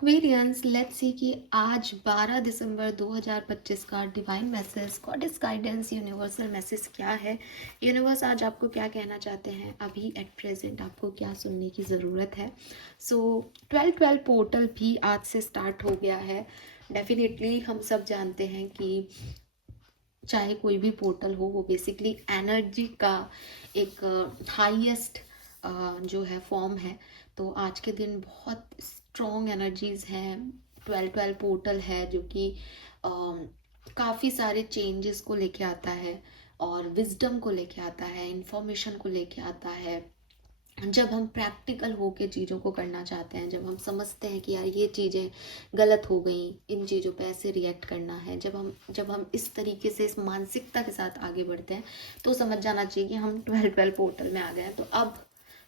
Aquarians let's see कि आज 12 दिसंबर 2025 का divine message goddess guidance universal message क्या है। यूनिवर्स आज आपको क्या कहना चाहते हैं, अभी एट प्रेजेंट आपको क्या सुनने की ज़रूरत है। सो 12-12 पोर्टल भी आज से स्टार्ट हो गया है। डेफिनेटली हम सब जानते हैं कि चाहे कोई भी पोर्टल हो, वो बेसिकली एनर्जी का एक हाईएस्ट जो है फॉर्म है। तो आज के दिन बहुत स्ट्रॉन्ग एनर्जीज हैं। 12-12 पोर्टल है जो कि काफ़ी सारे चेंजेस को लेके आता है और विजडम को लेके आता है, इंफॉर्मेशन को लेके आता है। जब हम प्रैक्टिकल होके चीज़ों को करना चाहते हैं, जब हम समझते हैं कि यार ये चीज़ें गलत हो गई, इन चीज़ों पे ऐसे रिएक्ट करना है, जब हम इस तरीके से इस मानसिकता के साथ आगे बढ़ते हैं, तो समझ जाना चाहिए कि हम 12-12 पोर्टल में आ गए हैं। तो अब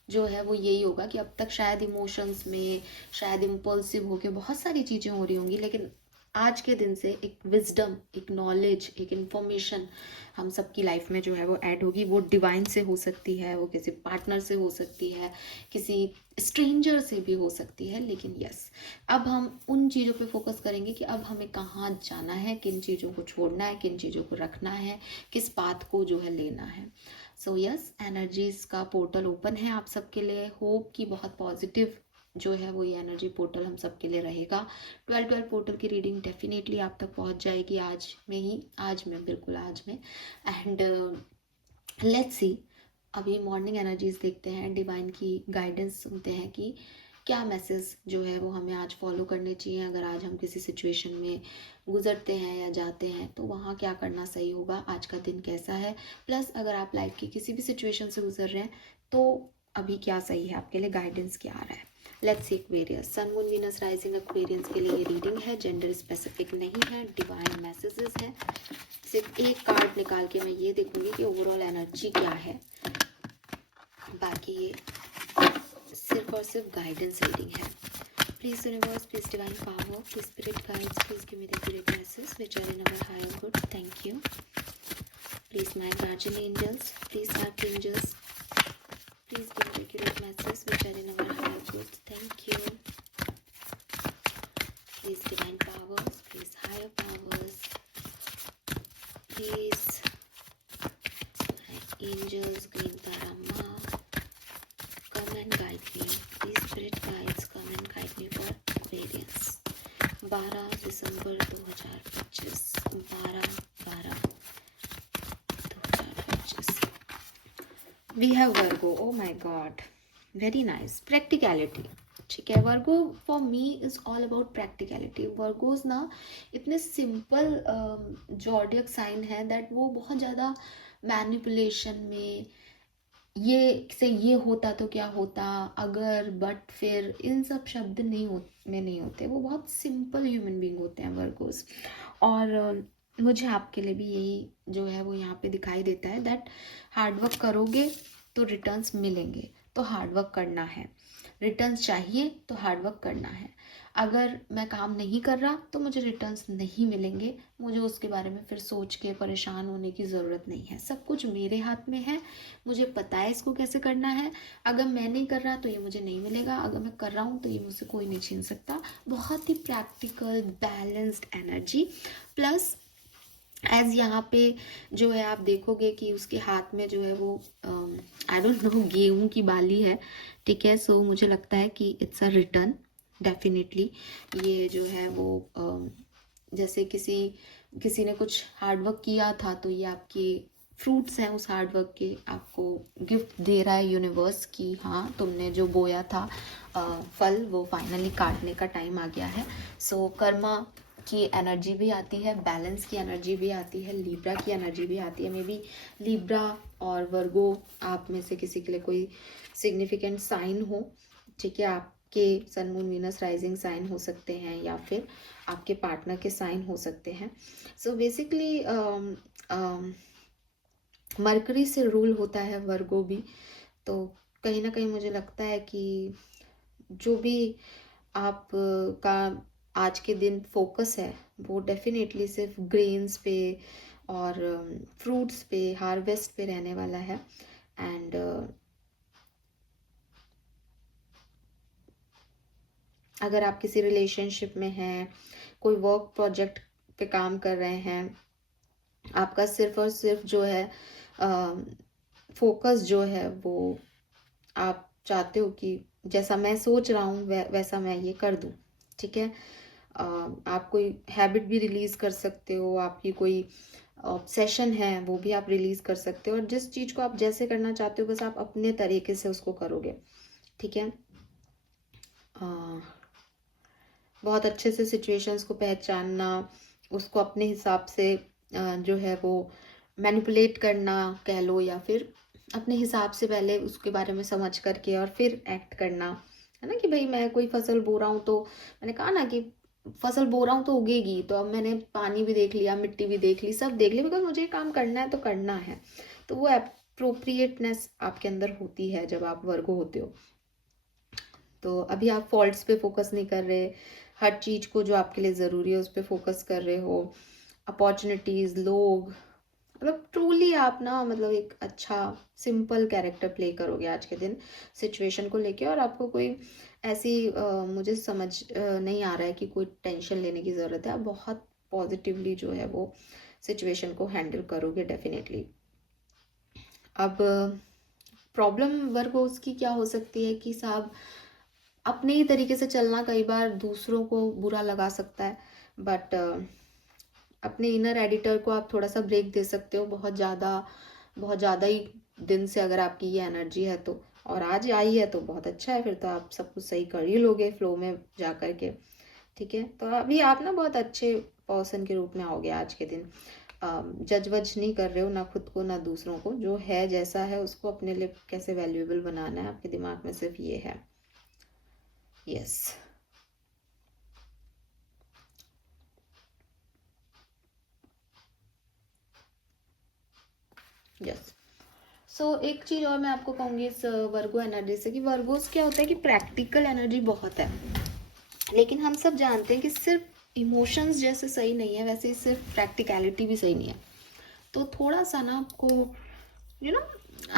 जो है वो यही होगा कि अब तक शायद इमोशंस में, शायद इम्पल्सिव होके बहुत सारी चीज़ें हो रही होंगी, लेकिन आज के दिन से एक विजडम, एक नॉलेज, एक इन्फॉर्मेशन हम सबकी लाइफ में जो है वो ऐड होगी। वो डिवाइन से हो सकती है, वो किसी पार्टनर से हो सकती है, किसी स्ट्रेंजर से भी हो सकती है। लेकिन यस, अब हम उन चीज़ों पे फोकस करेंगे कि अब हमें कहाँ जाना है, किन चीज़ों को छोड़ना है, किन चीज़ों को रखना है, किस बात को जो है लेना है। सो यस, एनर्जीज का पोर्टल ओपन है आप सबके लिए। होप कि बहुत पॉजिटिव जो है वो ये एनर्जी पोर्टल हम सबके लिए रहेगा। 12-12 पोर्टल की रीडिंग डेफिनेटली आप तक पहुंच जाएगी आज में बिल्कुल आज में। एंड लेट्स सी, अभी मॉर्निंग एनर्जीज देखते हैं, डिवाइन की गाइडेंस सुनते हैं कि क्या मैसेज जो है वो हमें आज फॉलो करने चाहिए। अगर आज हम किसी सिचुएशन में गुजरते हैं या जाते हैं तो वहाँ क्या करना सही होगा, आज का दिन कैसा है। प्लस अगर आप लाइफ की किसी भी सिचुएशन से गुजर रहे हैं तो अभी क्या सही है आपके लिए, गाइडेंस क्या आ रहा है। Let's see Aquarius, sun moon Venus rising Aquarians के लिए ये रीडिंग है, जेंडर स्पेसिफिक नहीं है, डिवाइन मैसेजेस है। सिर्फ एक कार्ड निकाल के मैं ये देखूंगी कि ओवरऑल एनर्जी क्या है, बाकी ये सिर्फ और सिर्फ गाइडेंस रीडिंग है। Please universe, please divine power, please spirit guides, please give me the accurate message which are in our higher good. Thank you. Please my guardian angels, please archangels, please give me accurate messages which are in our higher good. Thank you. Please divine powers, please higher powers, please my angels, green tarama, come and guide me. Please spirit guides, come and guide me for Aquarius. 12 दिसंबर 2025, 12/12/2025. We have Virgo. Oh my God, very nice. Practicality. ठीक है, Virgo for me is all about practicality. Virgos ना इतने simple zodiac sign है that वो बहुत ज़्यादा manipulation में, ये से ये होता तो क्या होता, अगर, बट, फिर, इन सब शब्द नहीं होते। वो बहुत सिंपल ह्यूमन बीइंग होते हैं वर्गोज। और मुझे आपके लिए भी यही जो है वो यहाँ पे दिखाई देता है दैट हार्डवर्क करोगे तो रिटर्न्स मिलेंगे, तो हार्डवर्क करना है। रिटर्न्स चाहिए तो हार्डवर्क करना है। अगर मैं काम नहीं कर रहा तो मुझे रिटर्न्स नहीं मिलेंगे, मुझे उसके बारे में फिर सोच के परेशान होने की ज़रूरत नहीं है। सब कुछ मेरे हाथ में है, मुझे पता है इसको कैसे करना है। अगर मैं नहीं कर रहा तो ये मुझे नहीं मिलेगा, अगर मैं कर रहा हूँ तो ये मुझसे कोई नहीं छीन सकता। बहुत ही practical balanced energy. Plus as यहाँ पे जो है आप देखोगे कि उसके हाथ में जो है वो आई डोंट नो गेहूं की बाली है, ठीक है। सो मुझे लगता है कि इट्स अ रिटर्न डेफिनेटली। ये जो है वो जैसे किसी ने कुछ हार्डवर्क किया था तो ये आपके फ्रूट्स हैं उस हार्डवर्क के, आपको गिफ्ट दे रहा है यूनिवर्स की हाँ तुमने जो बोया था फल वो फाइनली काटने का टाइम आ गया है। सो कर्मा की एनर्जी भी आती है, बैलेंस की एनर्जी भी आती है, लिब्रा की एनर्जी भी आती है। मे बी लिब्रा और वर्गो आप में से किसी के लिए कोई सिग्निफिकेंट साइन हो, ठीक है। आपके sun moon Venus rising sign हो सकते हैं या फिर आपके पार्टनर के साइन हो सकते हैं। सो बेसिकली मरकरी से रूल होता है वर्गो भी, तो कहीं ना कहीं मुझे लगता है कि जो भी आप का आज के दिन फोकस है वो डेफिनेटली सिर्फ ग्रेन्स पे और फ्रूट्स पे, हार्वेस्ट पे रहने वाला है। एंड अगर आप किसी रिलेशनशिप में हैं, कोई वर्क प्रोजेक्ट पे काम कर रहे हैं, आपका सिर्फ और सिर्फ जो है फोकस जो है वो आप चाहते हो कि जैसा मैं सोच रहा हूँ वैसा मैं ये कर दूँ, ठीक है। आप कोई हैबिट भी रिलीज़ कर सकते हो, आपकी कोई ऑब्सेशन है वो भी आप रिलीज़ कर सकते हो, और जिस चीज़ को आप जैसे करना चाहते हो बस आप अपने तरीके से उसको करोगे, ठीक है। बहुत अच्छे से सिचुएशंस को पहचानना, उसको अपने हिसाब से जो है वो मैनिपुलेट करना कह लो, या फिर अपने हिसाब से पहले उसके बारे में समझ करके और फिर एक्ट करना, है ना। कि भाई मैं कोई फसल बो रहा हूँ तो मैंने कहा ना कि फसल बो रहा हूँ तो उगेगी, तो अब मैंने पानी भी देख लिया, मिट्टी भी देख ली, सब देख लिया, बिकॉज मुझे काम करना है तो करना है। तो वो अप्रोप्रिएटनेस आपके अंदर होती है जब आप वर्गो होते हो। तो अभी आप फॉल्ट्स पे फोकस नहीं कर रहे, हर चीज़ को जो आपके लिए ज़रूरी है उस पर फोकस कर रहे हो, अपॉर्चुनिटीज़, लोग, मतलब ट्रूली आप ना मतलब एक अच्छा सिंपल कैरेक्टर प्ले करोगे आज के दिन सिचुएशन को लेके। और आपको कोई ऐसी मुझे समझ नहीं आ रहा है कि कोई टेंशन लेने की ज़रूरत है। आप बहुत पॉजिटिवली जो है वो सिचुएशन को हैंडल करोगे डेफिनेटली। अब प्रॉब्लम वर्क उसकी क्या हो सकती है कि साहब अपने ही तरीके से चलना कई बार दूसरों को बुरा लगा सकता है, बट अपने इनर एडिटर को आप थोड़ा सा ब्रेक दे सकते हो। बहुत ज़्यादा ही दिन से अगर आपकी ये एनर्जी है तो, और आज आई है तो बहुत अच्छा है, फिर तो आप सब कुछ सही कर ही लोगे फ्लो में जा कर के, ठीक है। तो अभी आप ना बहुत अच्छे पर्सन के रूप में आओगे आज के दिन। जज वज नहीं कर रहे हो ना खुद को ना दूसरों को, जो है जैसा है उसको अपने लिए कैसे वैल्यूएबल बनाना है, आपके दिमाग में सिर्फ ये है। Yes yes. सो एक चीज़ और मैं आपको कहूँगी इस वर्गो एनर्जी से, कि वर्गोस क्या होता है कि प्रैक्टिकल एनर्जी बहुत है, लेकिन हम सब जानते हैं कि सिर्फ इमोशंस जैसे सही नहीं है वैसे ही सिर्फ प्रैक्टिकलिटी भी सही नहीं है। तो थोड़ा सा ना आपको यू नो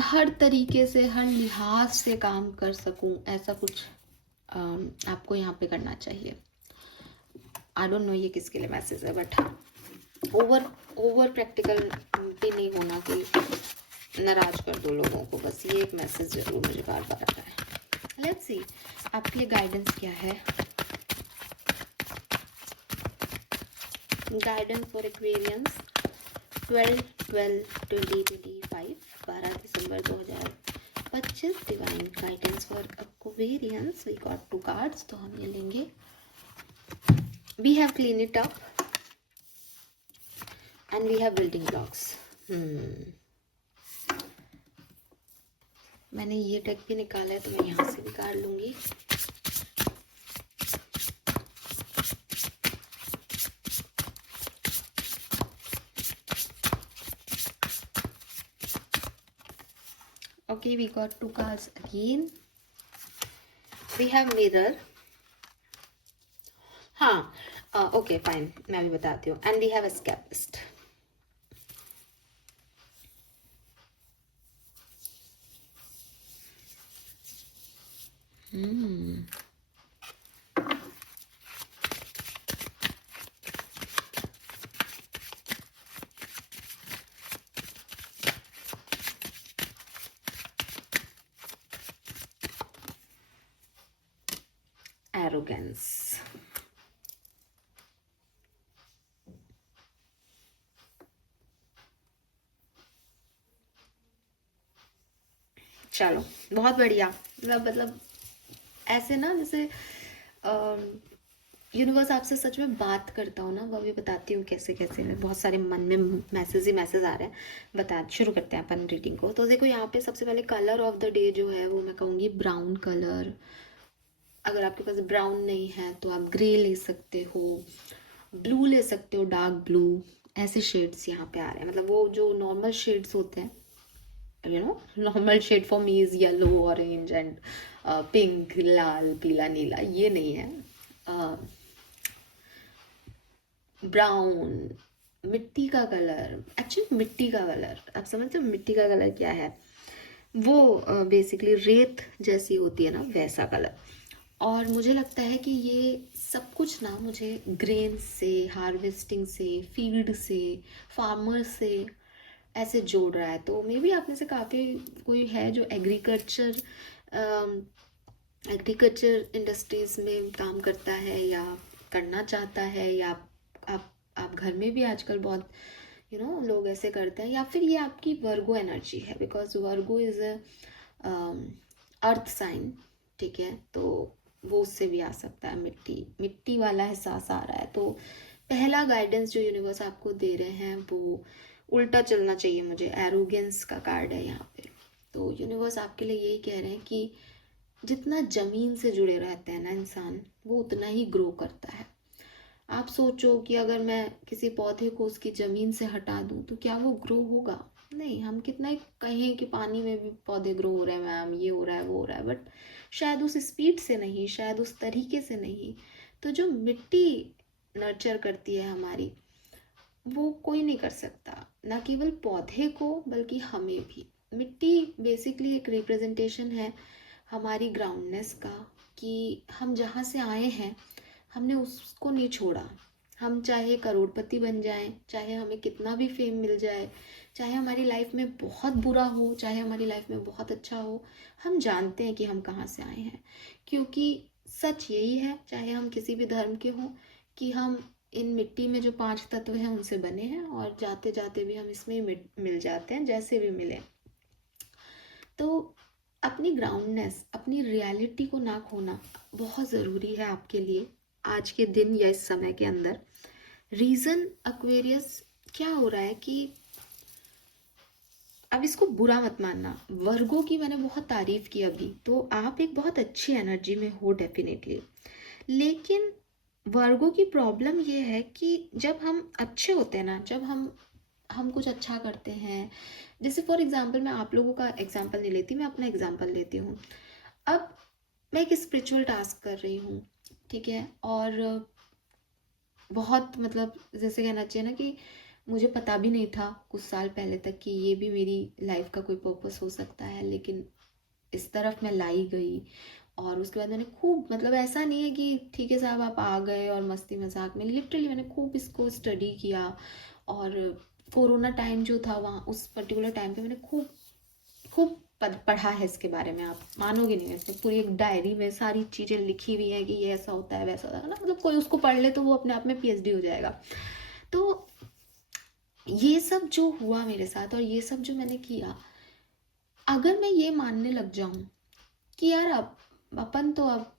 हर तरीके से हर लिहाज से काम कर सकूं, ऐसा कुछ आपको यहाँ पे करना चाहिए। आई डोंट नो ये किसके लिए मैसेज है, बट हाँ, ओवर प्रैक्टिकल भी नहीं होना कि नाराज कर दो लोगों को, बस ये एक मैसेज जरूर मुझे बार बार आ रहा है। लेट्स सी आपके लिए गाइडेंस क्या है। गाइडेंस फॉर एक्वेरियंस 12/12/2025, 12 दिसंबर 2025, divine guidance for Aquarians. We got 2 cards, तो हम ये लेंगे। We have clean it up and we have building blocks. मैंने ये डेक भी निकाला है तो मैं यहाँ से भी काट लूंगी। Okay, we got 2 cards again. We have mirror. हाँ ओके फाइन, मैं भी बताती हूँ। And we have escapist. Arrogance. चलो बहुत बढ़िया। मतलब ऐसे ना जैसे यूनिवर्स आपसे सच में बात करता हूँ ना, वो भी बताती हूँ कैसे कैसे। बहुत सारे मन में मैसेज ही मैसेज आ रहे हैं। बता शुरू करते हैं अपन रीडिंग को। तो देखो यहाँ पे सबसे पहले कलर ऑफ द डे जो है वो मैं कहूँगी ब्राउन कलर। अगर आपके पास ब्राउन नहीं है तो आप ग्रे ले सकते हो, ब्लू ले सकते हो, डार्क ब्लू, ऐसे शेड्स यहाँ पे आ रहे हैं। मतलब वो जो नॉर्मल शेड्स होते हैं, normal shade for me is yellow, orange and pink, लाल, पीला, नीला, ये नहीं है। ब्राउन, मिट्टी का कलर। एक्चुअली मिट्टी का कलर आप समझते हो मिट्टी का कलर क्या है? वो बेसिकली रेत जैसी होती है ना, वैसा कलर। और मुझे लगता है कि ये सब कुछ ना मुझे ग्रेन से, हार्वेस्टिंग से, फील्ड से, फार्मर से ऐसे जोड़ रहा है। तो मे बी आप में से काफ़ी कोई है जो एग्रीकल्चर इंडस्ट्रीज़ में काम करता है या करना चाहता है, या आप घर में भी आजकल बहुत लोग ऐसे करते हैं, या फिर ये आपकी वर्गो एनर्जी है, because Virgo is a earth sign, ठीक है। तो वो उससे भी आ सकता है, मिट्टी मिट्टी वाला एहसास आ रहा है। तो पहला गाइडेंस जो यूनिवर्स आपको दे रहे हैं वो उल्टा चलना चाहिए मुझे, एरोगेंस का कार्ड है यहाँ पे। तो यूनिवर्स आपके लिए यही कह रहे हैं कि जितना ज़मीन से जुड़े रहते हैं ना इंसान, वो उतना ही ग्रो करता है। आप सोचो कि अगर मैं किसी पौधे को उसकी ज़मीन से हटा दूँ तो क्या वो ग्रो होगा? नहीं। हम कितना ही कहें कि पानी में भी पौधे ग्रो हो रहे हैं मैम, ये हो रहा है, वो हो रहा है, बट शायद उस स्पीड से नहीं, शायद उस तरीके से नहीं। तो जो मिट्टी नर्चर करती है हमारी, वो कोई नहीं कर सकता, ना केवल पौधे को बल्कि हमें भी। मिट्टी बेसिकली एक रिप्रेजेंटेशन है हमारी ग्राउंडनेस का, कि हम जहाँ से आए हैं हमने उसको नहीं छोड़ा। हम चाहे करोड़पति बन जाएं, चाहे हमें कितना भी फेम मिल जाए, चाहे हमारी लाइफ में बहुत बुरा हो, चाहे हमारी लाइफ में बहुत अच्छा हो, हम जानते हैं कि हम कहाँ से आए हैं। क्योंकि सच यही है, चाहे हम किसी भी धर्म के हों, कि हम इन मिट्टी में जो 5 तत्व हैं उनसे बने हैं, और जाते जाते भी हम इसमें ही मिल जाते हैं, जैसे भी मिले। तो अपनी ग्राउंडनेस, अपनी रियलिटी को ना खोना बहुत ज़रूरी है आपके लिए आज के दिन या इस समय के अंदर। रीज़न एक्वेरियस, क्या हो रहा है कि अब इसको बुरा मत मानना, वर्गो की मैंने बहुत तारीफ की अभी, तो आप एक बहुत अच्छी एनर्जी में हो डेफिनेटली। लेकिन वर्गो की प्रॉब्लम ये है कि जब हम अच्छे होते हैं ना, जब हम कुछ अच्छा करते हैं, जैसे फॉर एग्जांपल मैं आप लोगों का एग्जांपल नहीं लेती, मैं अपना एग्जांपल लेती हूँ। अब मैं एक स्पिरिचुअल टास्क कर रही हूँ, ठीक है, और बहुत मतलब जैसे कहना चाहिए ना कि मुझे पता भी नहीं था कुछ साल पहले तक कि ये भी मेरी लाइफ का कोई पर्पस हो सकता है, लेकिन इस तरफ मैं लाई गई। और उसके बाद मैंने खूब, मतलब ऐसा नहीं है कि ठीक है साहब आप आ गए और मस्ती मजाक में, लिटरली मैंने खूब इसको स्टडी किया। और कोरोना टाइम जो था, वहाँ उस पर्टिकुलर टाइम पे मैंने खूब खूब पढ़ा है इसके बारे में। आप मानोगे नहीं, वैसे पूरी एक डायरी में सारी चीज़ें लिखी हुई हैं कि ये ऐसा होता है, वैसा होता है ना, मतलब कोई उसको पढ़ ले तो वो अपने आप में पीएचडी हो जाएगा। तो ये सब जो हुआ मेरे साथ और ये सब जो मैंने किया, अगर मैं ये मानने लग जाऊं कि यार अब अपन तो, अब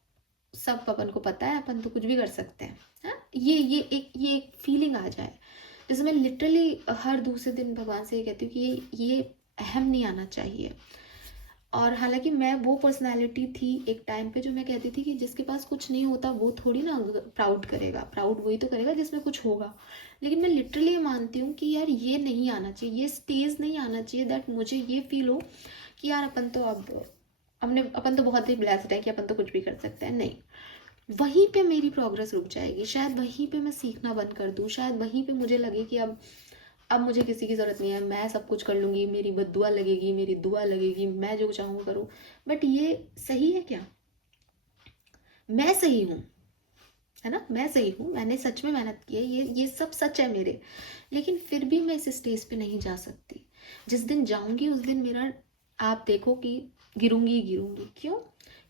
सब अपन को पता है, अपन तो कुछ भी कर सकते हैं, हाँ, ये एक फीलिंग आ जाए। जैसे मैं लिटरली हर दूसरे दिन भगवान से ये कहती हूँ कि ये अहम नहीं आना चाहिए। और हालांकि मैं वो पर्सनालिटी थी एक टाइम पे जो मैं कहती थी कि जिसके पास कुछ नहीं होता वो थोड़ी ना प्राउड करेगा, प्राउड वही तो करेगा जिसमें कुछ होगा। लेकिन मैं लिटरली मानती हूँ कि यार ये नहीं आना चाहिए, ये स्टेज नहीं आना चाहिए दैट मुझे ये फील हो कि यार अपन तो अब अपन तो बहुत ही ब्लेस्ड है कि अपन तो कुछ भी कर सकते हैं। नहीं, वहीं पे मेरी प्रोग्रेस रुक जाएगी, शायद वहीं पे मैं सीखना बंद कर दूँ, शायद वहीं पे मुझे लगे कि अब मुझे किसी की ज़रूरत नहीं है, मैं सब कुछ कर लूँगी, मेरी बद्दुआ लगेगी, मेरी दुआ लगेगी, मैं जो चाहूँ करूँ। बट ये सही है क्या? मैं सही हूँ, है ना, मैं सही हूँ, मैंने सच में मेहनत की है, ये सब सच है मेरे। लेकिन फिर भी मैं इस स्टेज पे नहीं जा सकती। जिस दिन जाऊँगी उस दिन मेरा, आप देखो कि गिरूँगी ही गिरूँगी। क्यों?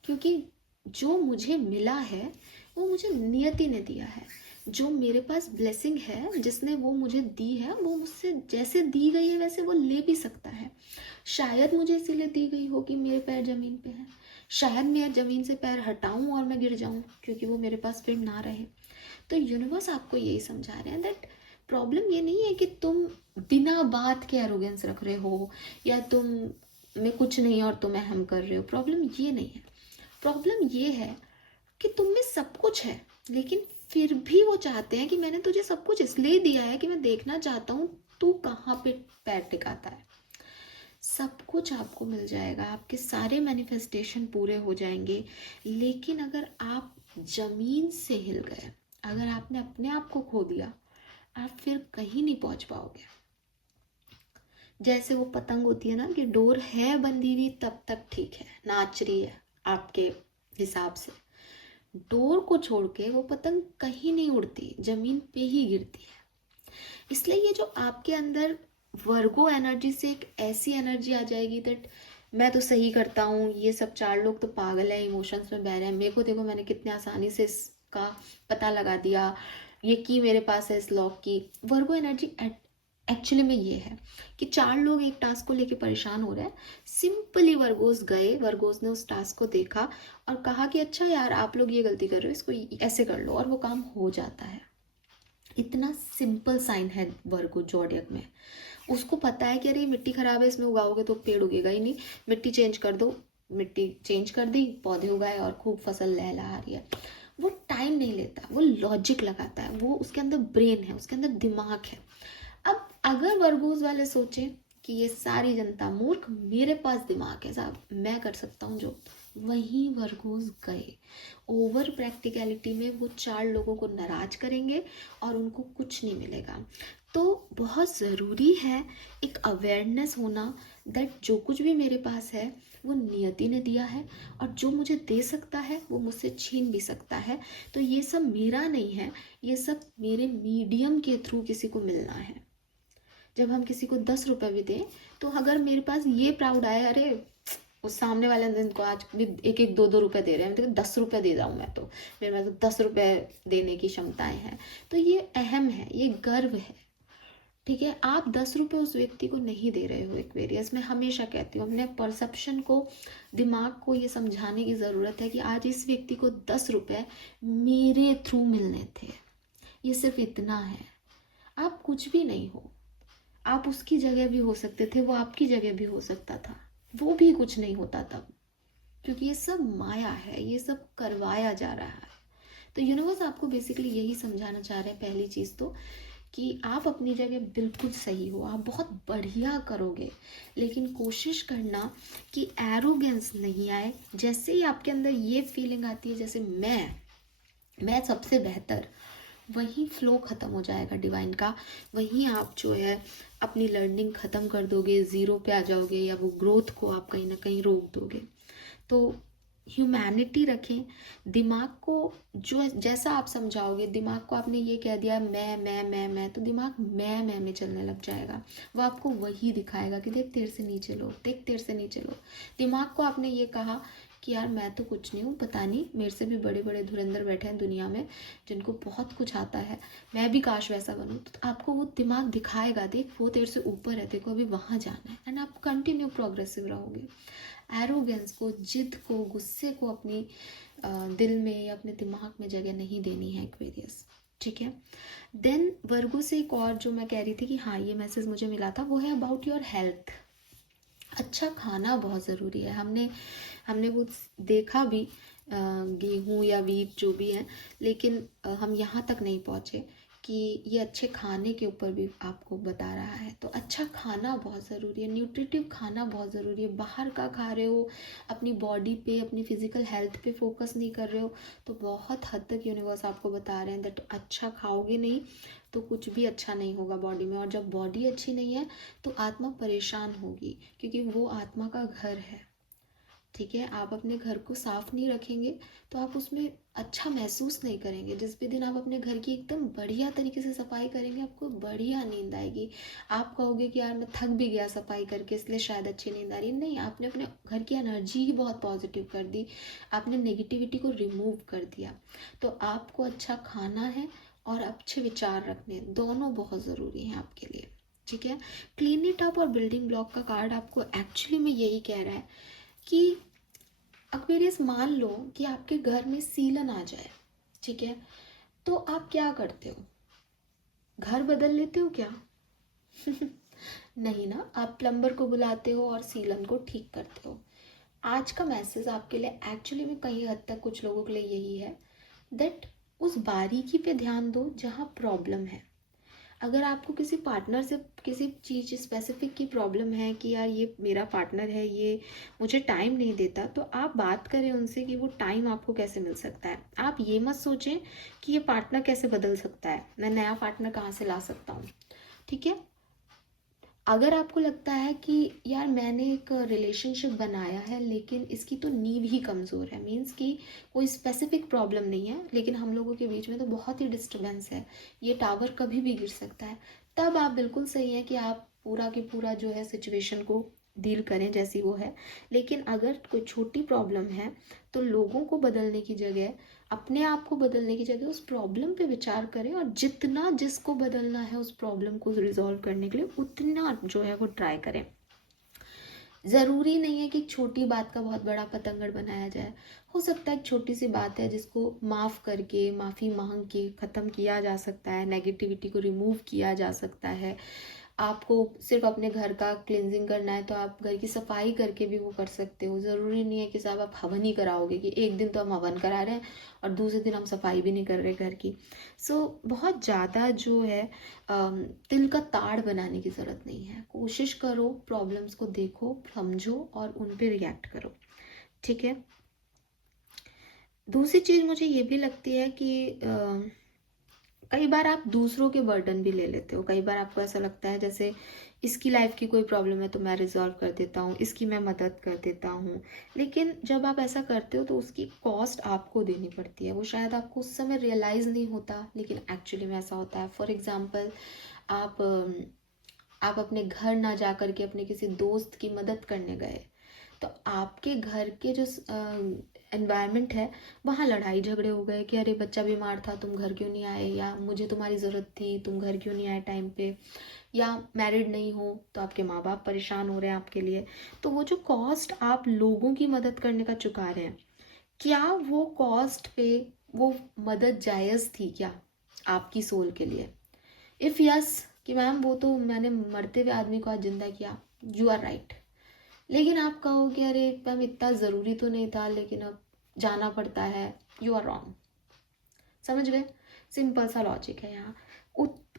क्योंकि जो मुझे मिला है वो मुझे नियति ने दिया है। जो मेरे पास ब्लेसिंग है, जिसने वो मुझे दी है, वो मुझसे जैसे दी गई है वैसे वो ले भी सकता है। शायद मुझे इसीलिए दी गई हो कि मेरे पैर जमीन पे हैं। शायद मैं जमीन से पैर हटाऊं और मैं गिर जाऊं, क्योंकि वो मेरे पास फिर ना रहे। तो यूनिवर्स आपको यही समझा रहे हैं दैट प्रॉब्लम ये नहीं है कि तुम बिना बात के एरोगेंस रख रहे हो, या तुम में कुछ नहीं और तुम अहम कर रहे हो। प्रॉब्लम ये नहीं है। प्रॉब्लम ये है कि तुम में सब कुछ है, लेकिन फिर भी वो चाहते हैं कि मैंने तुझे सब कुछ इसलिए दिया है कि मैं देखना चाहता हूँ तू कहाँ पे पैर टिकाता है। सब कुछ आपको मिल जाएगा, आपके सारे मैनिफेस्टेशन पूरे हो जाएंगे। लेकिन अगर आप जमीन से हिल गए, अगर आपने अपने आप को खो दिया, आप फिर कहीं नहीं पहुंच पाओगे। जैसे वो पतंग होती है ना, कि डोर है बंधी हुई तब तक ठीक है, नाच रही है आपके हिसाब से, डोर को छोड़ के वो पतंग कहीं नहीं उड़ती, जमीन पे ही गिरती है। इसलिए ये जो आपके अंदर वर्गो एनर्जी से एक ऐसी एनर्जी आ जाएगी दैट मैं तो सही करता हूँ, ये सब 4 लोग तो पागल है, इमोशंस में बह रहे हैं, मेरे को देखो मैंने कितने आसानी से इसका पता लगा दिया, ये की मेरे पास है इस लॉक की। वर्गो एनर्जी एक्चुअली में ये है कि 4 लोग एक टास्क को लेके परेशान हो रहे हैं, सिंपली वर्गोस गए, वर्गोस ने उस टास्क को देखा और कहा कि अच्छा यार आप लोग ये गलती कर रहे हो, इसको ऐसे कर लो, और वो काम हो जाता है। इतना सिंपल साइन है वर्गो जोडियक में। उसको पता है कि अरे मिट्टी खराब है, इसमें उगाओगे तो पेड़ उगेगा ही नहीं, मिट्टी चेंज कर दो, मिट्टी चेंज कर दी, पौधे उगाए और खूब फसल लहलहा रही है। वो टाइम नहीं लेता, वो लॉजिक लगाता है, वो उसके अंदर ब्रेन है, उसके अंदर दिमाग है। अब अगर वर्गोस वाले सोचे कि ये सारी जनता मूर्ख, मेरे पास दिमाग है साहब, मैं कर सकता हूँ जो, वहीं वर्गोस गए। ओवर प्रैक्टिकलिटी में वो 4 लोगों को नाराज करेंगे और उनको कुछ नहीं मिलेगा। तो बहुत ज़रूरी है एक अवेयरनेस होना दैट जो कुछ भी मेरे पास है वो नियति ने दिया है, और जो मुझे दे सकता है वो मुझसे छीन भी सकता है। तो ये सब मेरा नहीं है, ये सब मेरे मीडियम के थ्रू किसी को मिलना है। जब हम किसी को 10 रुपये भी दें, तो अगर मेरे पास ये प्राउड आए, अरे उस सामने वाले दिन को आज भी 1-1 2-2 रुपये दे रहे हैं, तो 10 रुपये दे रहा हूँ मैं, तो मेरे पास तो 10 रुपये देने की क्षमताएं हैं। तो ये अहम है, ये गर्व है। ठीक है, आप 10 रुपये उस व्यक्ति को नहीं दे रहे हो। एक्वेरियस में हमेशा कहती हूँ, अपने परसेप्शन को, दिमाग को ये समझाने की ज़रूरत है कि आज इस व्यक्ति को 10 रुपये मेरे थ्रू मिलने थे। ये सिर्फ इतना है, आप कुछ भी नहीं हो, आप उसकी जगह भी हो सकते थे, वो आपकी जगह भी हो सकता था, वो भी कुछ नहीं होता तब, क्योंकि ये सब माया है, ये सब करवाया जा रहा है। तो यूनिवर्स आपको बेसिकली यही समझाना चाह रहे हैं, पहली चीज़ तो कि आप अपनी जगह बिल्कुल सही हो, आप बहुत बढ़िया करोगे, लेकिन कोशिश करना कि एरोगेंस नहीं आए। जैसे ही आपके अंदर ये फीलिंग आती है जैसे मैं सबसे बेहतर, वहीं फ्लो ख़त्म हो जाएगा डिवाइन का, वहीं आप जो है अपनी लर्निंग ख़त्म कर दोगे, ज़ीरो पे आ जाओगे, या वो ग्रोथ को आप कहीं ना कहीं रोक दोगे। तो ह्यूमैनिटी रखें, दिमाग को जो जैसा आप समझाओगे, दिमाग को आपने ये कह दिया मैं, तो दिमाग मैं में चलने लग जाएगा। वो आपको वही दिखाएगा कि देख तेरे से नीचे लो, देख तेरे से नीचे लो। दिमाग को आपने ये कहा कि यार मैं तो कुछ नहीं हूँ, पता नहीं मेरे से भी बड़े बड़े धुरंधर बैठे हैं दुनिया में जिनको बहुत कुछ आता है, मैं भी काश वैसा बनूँ, तो आपको वो दिमाग दिखाएगा, देख वो तेरे से ऊपर है, देखो अभी वहाँ जाना है, एंड आप कंटिन्यू प्रोग्रेसिव रहोगे। एरोगेंस को, जिद को, गुस्से को अपनी दिल में या अपने दिमाग में जगह नहीं देनी है एक्वेरियस। ठीक है, देन वर्गो से एक और जो मैं कह रही थी कि हाँ ये मैसेज मुझे मिला था, वो है अबाउट योर हेल्थ। अच्छा खाना बहुत ज़रूरी है। हमने वो देखा भी, गेहूँ या वीट जो भी है, लेकिन हम यहाँ तक नहीं पहुँचे कि ये अच्छे खाने के ऊपर भी आपको बता रहा है। तो अच्छा खाना बहुत ज़रूरी है, न्यूट्रिटिव खाना बहुत ज़रूरी है। बाहर का खा रहे हो, अपनी बॉडी पे, अपनी फिजिकल हेल्थ पे फोकस नहीं कर रहे हो, तो बहुत हद तक यूनिवर्स आपको बता रहे हैं दैट अच्छा खाओगे नहीं तो कुछ भी अच्छा नहीं होगा बॉडी में, और जब बॉडी अच्छी नहीं है तो आत्मा परेशान होगी, क्योंकि वो आत्मा का घर है। ठीक है, आप अपने घर को साफ नहीं रखेंगे तो आप उसमें अच्छा महसूस नहीं करेंगे। जिस भी दिन आप अपने घर की एकदम बढ़िया तरीके से सफाई करेंगे, आपको बढ़िया नींद आएगी। आप कहोगे कि यार मैं थक भी गया सफाई करके, इसलिए शायद अच्छी नींद आ रही नहीं, आपने अपने घर की एनर्जी ही बहुत पॉजिटिव कर दी, आपने नेगेटिविटी को रिमूव कर दिया। तो आपको अच्छा खाना है और अच्छे विचार रखने, दोनों बहुत ज़रूरी हैं आपके लिए। ठीक है, क्लीन इट अप और बिल्डिंग ब्लॉक का कार्ड आपको एक्चुअली में यही कह रहा है कि एक्वेरियस मान लो कि आपके घर में सीलन आ जाए, ठीक है, तो आप क्या करते हो? घर बदल लेते हो क्या? नहीं ना, आप प्लम्बर को बुलाते हो और सीलन को ठीक करते हो। आज का मैसेज आपके लिए एक्चुअली में कई हद तक कुछ लोगों के लिए यही है दैट उस बारीकी पे ध्यान दो जहाँ प्रॉब्लम है। अगर आपको किसी पार्टनर से किसी चीज़ स्पेसिफिक की प्रॉब्लम है कि यार ये मेरा पार्टनर है, ये मुझे टाइम नहीं देता, तो आप बात करें उनसे कि वो टाइम आपको कैसे मिल सकता है। आप ये मत सोचें कि ये पार्टनर कैसे बदल सकता है, मैं नया पार्टनर कहाँ से ला सकता हूँ। ठीक है, अगर आपको लगता है कि यार मैंने एक रिलेशनशिप बनाया है लेकिन इसकी तो नींव ही कमज़ोर है, मीन्स कि कोई स्पेसिफिक प्रॉब्लम नहीं है लेकिन हम लोगों के बीच में तो बहुत ही डिस्टर्बेंस है, ये टावर कभी भी गिर सकता है, तब आप बिल्कुल सही है कि आप पूरा के पूरा जो है सिचुएशन को डील करें जैसी वो है। लेकिन अगर कोई छोटी प्रॉब्लम है तो लोगों को बदलने की जगह, अपने आप को बदलने की जगह उस प्रॉब्लम पे विचार करें और जितना जिसको बदलना है उस प्रॉब्लम को रिजॉल्व करने के लिए उतना जो है वो ट्राई करें। ज़रूरी नहीं है कि छोटी बात का बहुत बड़ा पतंगड़ बनाया जाए। हो सकता है एक छोटी सी बात है जिसको माफ़ करके, माफ़ी मांग के ख़त्म किया जा सकता है, नेगेटिविटी को रिमूव किया जा सकता है। आपको सिर्फ अपने घर का क्लींजिंग करना है तो आप घर की सफाई करके भी वो कर सकते हो। ज़रूरी नहीं है कि साहब आप हवन ही कराओगे, कि एक दिन तो हम हवन करा रहे हैं और दूसरे दिन हम सफाई भी नहीं कर रहे घर की। बहुत ज़्यादा जो है तिल का ताड़ बनाने की ज़रूरत नहीं है। कोशिश करो, प्रॉब्लम्स को देखो, समझो और उन पे रिएक्ट करो। ठीक है। दूसरी चीज़ मुझे ये भी लगती है कि कई बार आप दूसरों के बर्डन भी ले लेते हो। कई बार आपको ऐसा लगता है जैसे इसकी लाइफ की कोई प्रॉब्लम है तो मैं रिजॉल्व कर देता हूँ, इसकी मैं मदद कर देता हूँ। लेकिन जब आप ऐसा करते हो तो उसकी कॉस्ट आपको देनी पड़ती है। वो शायद आपको उस समय रियलाइज़ नहीं होता लेकिन एक्चुअली में ऐसा होता है। फॉर एग्ज़ाम्पल, आप आप अपने घर ना जा कर के अपने किसी दोस्त की मदद करने गए तो आपके घर के जो एनवायरनमेंट है वहाँ लड़ाई झगड़े हो गए कि अरे बच्चा बीमार था तुम घर क्यों नहीं आए, या मुझे तुम्हारी ज़रूरत थी तुम घर क्यों नहीं आए टाइम पे, या मैरिड नहीं हो तो आपके माँ बाप परेशान हो रहे हैं आपके लिए। तो वो जो कॉस्ट आप लोगों की मदद करने का चुका रहे हैं, क्या वो कॉस्ट पे वो मदद जायज़ थी क्या आपकी सोल के लिए? इफ़ यस कि मैम वो तो मैंने मरते हुए आदमी को आज जिंदा किया, यू आर राइट। लेकिन आप कहोगे अरे मैम इतना ज़रूरी तो नहीं था लेकिन अब जाना पड़ता है, यू आर रॉन्ग। समझ गए? सिंपल सा लॉजिक है यहाँ।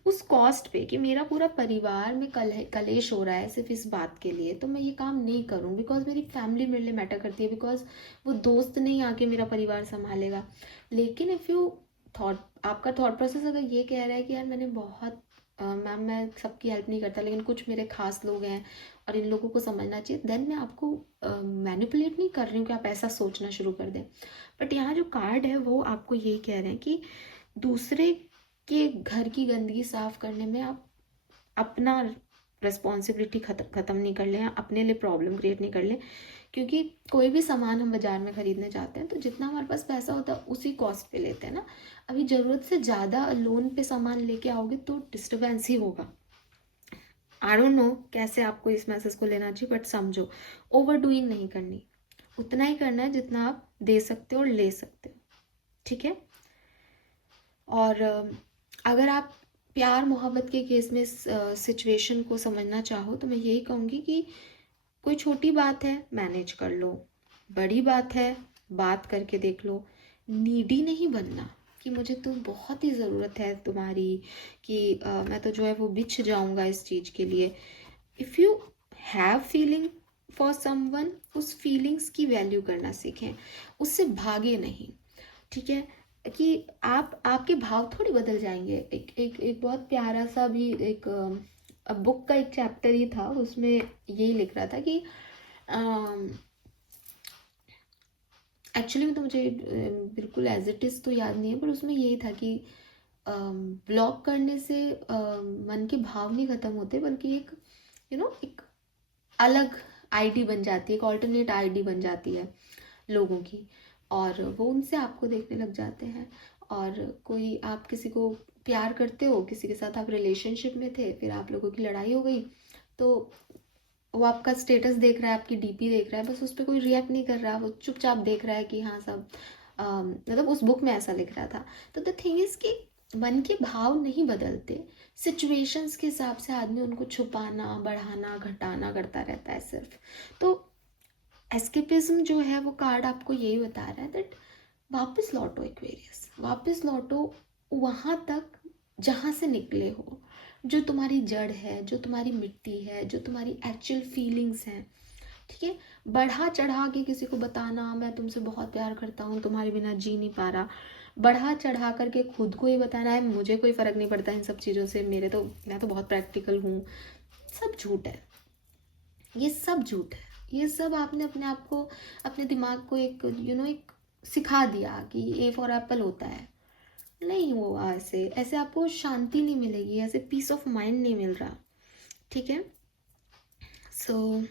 उस कॉस्ट पे कि मेरा पूरा परिवार में कलेश हो रहा है सिर्फ इस बात के लिए, तो मैं ये काम नहीं करूँ बिकॉज मेरी फैमिली मेरे लिए मैटर करती है, बिकॉज वो दोस्त नहीं आके मेरा परिवार संभालेगा। लेकिन इफ़ यू थॉट, आपका थॉट प्रोसेस अगर ये कह रहा है कि यार मैंने बहुत मैम मैं सबकी हेल्प नहीं करता लेकिन कुछ मेरे खास लोग हैं और इन लोगों को समझना चाहिए, देन मैं आपको मैनिपुलेट नहीं कर रही हूँ कि आप ऐसा सोचना शुरू कर दें। बट यहाँ जो कार्ड है वो आपको यही कह रहे हैं कि दूसरे के घर की गंदगी साफ करने में आप अपना रिस्पॉन्सिबिलिटी ख़त्म नहीं कर लें, अपने लिए प्रॉब्लम क्रिएट नहीं कर लें। क्योंकि कोई भी सामान हम बाज़ार में ख़रीदने जाते हैं तो जितना हमारे पास पैसा होता है उसी कॉस्ट पे लेते हैं ना। अभी ज़रूरत से ज़्यादा लोन पे सामान लेके आओगे तो डिस्टर्बेंस ही होगा। आई डोंट नो कैसे आपको इस मैसेज को लेना चाहिए, बट समझो ओवर डूइंग नहीं करनी, उतना ही करना है जितना आप दे सकते हो और ले सकते हो। ठीक है। और अगर आप प्यार मोहब्बत के केस में सिचुएशन को समझना चाहो तो मैं यही कहूँगी कि कोई छोटी बात है मैनेज कर लो, बड़ी बात है बात करके देख लो। नीडी नहीं बनना कि मुझे तो बहुत ही ज़रूरत है तुम्हारी, कि मैं तो जो है वो बिछ जाऊँगा इस चीज़ के लिए। If you have feeling for someone, उस फीलिंग्स की वैल्यू करना सीखें, उससे भागे नहीं। ठीक है, कि आप आपके भाव थोड़ी बदल जाएंगे। एक बहुत प्यारा सा भी एक बुक का एक चैप्टर ही था, उसमें यही लिख रहा था कि एक्चुअली में तो मुझे बिल्कुल एज इट इज़ तो याद नहीं है, पर उसमें यही था कि ब्लॉक करने से मन के भाव नहीं ख़त्म होते बल्कि एक एक अलग आईडी बन जाती है, एक ऑल्टरनेट आईडी बन जाती है लोगों की, और वो उनसे आपको देखने लग जाते हैं। और कोई, आप किसी को प्यार करते हो, किसी के साथ आप रिलेशनशिप में थे, फिर आप लोगों की लड़ाई हो गई तो वो आपका स्टेटस देख रहा है, आपकी डीपी देख रहा है, बस उस पर कोई रिएक्ट नहीं कर रहा, वो चुपचाप देख रहा है कि हाँ सब मतलब उस बुक में ऐसा लिख रहा था। तो द थिंग इज़ कि मन के भाव नहीं बदलते, सिचुएशंस के हिसाब से आदमी उनको छुपाना बढ़ाना घटाना करता रहता है सिर्फ। तो एस्केपिज्म जो है वो कार्ड आपको यही बता रहा है दैट वापस लौटो एक्वेरियस, वापस लौटो वहाँ तक जहाँ से निकले हो, जो तुम्हारी जड़ है, जो तुम्हारी मिट्टी है, जो तुम्हारी एक्चुअल फीलिंग्स हैं। ठीक है। बढ़ा चढ़ा के किसी को बताना मैं तुमसे बहुत प्यार करता हूँ, तुम्हारे बिना जी नहीं पा रहा, बढ़ा चढ़ा करके खुद को ही बताना है मुझे कोई फ़र्क नहीं पड़ता इन सब चीज़ों से, मैं तो बहुत प्रैक्टिकल हूँ, सब झूठ है, ये सब झूठ है। ये सब आपने अपने आप को, अपने दिमाग को एक एक सिखा दिया कि ए फॉर एप्पल होता है। नहीं हुआ ऐसे, ऐसे आपको शांति नहीं मिलेगी, ऐसे पीस ऑफ माइंड नहीं मिल रहा, ठीक है। सो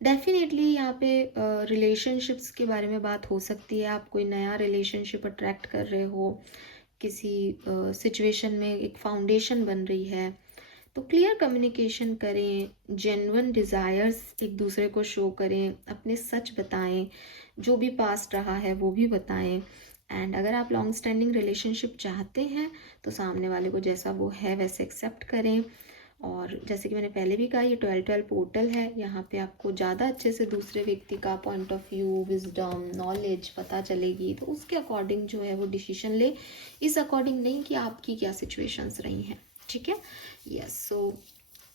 डेफिनेटली यहाँ पे रिलेशनशिप्स के बारे में बात हो सकती है। आप कोई नया रिलेशनशिप अट्रैक्ट कर रहे हो, किसी सिचुएशन में एक फाउंडेशन बन रही है, तो क्लियर कम्युनिकेशन करें, जेन्युइन डिज़ायर्स एक दूसरे को शो करें, अपने सच बताएं, जो भी पास्ट रहा है वो भी बताएं। एंड अगर आप लॉन्ग स्टैंडिंग रिलेशनशिप चाहते हैं तो सामने वाले को जैसा वो है वैसे एक्सेप्ट करें। और जैसे कि मैंने पहले भी कहा, ये 12-12 पोर्टल है, यहाँ पे आपको ज़्यादा अच्छे से दूसरे व्यक्ति का point of view, wisdom, knowledge पता चलेगी, तो उसके अकॉर्डिंग जो है वो डिसीजन ले, इस अकॉर्डिंग नहीं कि आपकी क्या सिचुएशंस रही हैं, ठीक है। यस, सो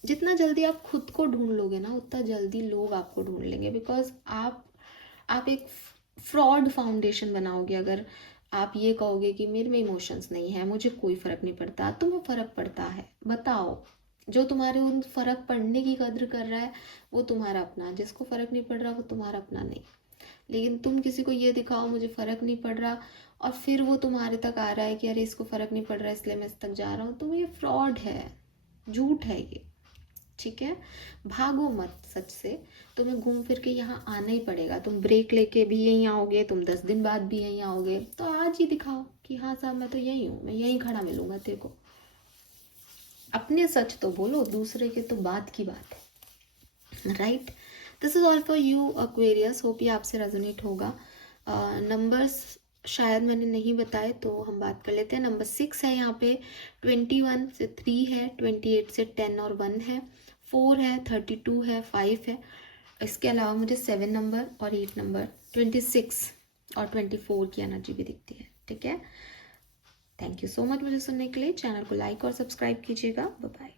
जितना जल्दी आप खुद को ढूंढ लोगे ना, उतना जल्दी लोग आपको ढूंढ लेंगे। बिकॉज आप एक फ्रॉड फाउंडेशन बनाओगे अगर आप ये कहोगे कि मेरे में इमोशंस नहीं है, मुझे कोई फ़र्क नहीं पड़ता। तुम्हें फ़र्क पड़ता है, बताओ। जो तुम्हारे उन फ़र्क पड़ने की कद्र कर रहा है वो तुम्हारा अपना, जिसको फ़र्क नहीं पड़ रहा वो तुम्हारा अपना नहीं। लेकिन तुम किसी को ये दिखाओ मुझे फ़र्क नहीं पड़ रहा, और फिर वो तुम्हारे तक आ रहा है कि अरे इसको फ़र्क नहीं पड़ रहा है इसलिए मैं इस तक जा रहा हूँ, तो ये फ्रॉड है, झूठ है ये, ठीक है। भागो मत सच से, तुम्हें घूम फिर के यहाँ आना ही पड़ेगा। तुम ब्रेक लेके भी यहीं आओगे, तुम 10 दिन बाद भी यहीं आओगे, तो आज ही दिखाओ कि हाँ साहब मैं तो यहीं हूँ, मैं यहीं खड़ा मिलूंगा तेरे को। अपने सच तो बोलो, दूसरे के तो बात की बात है, right. This is all for you Aquarius, hope ये आपसे रेजोनेट होगा। नंबर्स शायद मैंने नहीं बताए तो हम बात कर लेते हैं। नंबर 6 है यहाँ पे, 21 से 3 है, 28 से 10 और 1 है, 4 है, 32 है, 5 है। इसके अलावा मुझे 7 नंबर और 8 नंबर, 26 और 24 की एनर्जी भी दिखती है, ठीक है। थैंक यू सो मच मुझे सुनने के लिए। चैनल को लाइक और सब्सक्राइब कीजिएगा। Bye bye.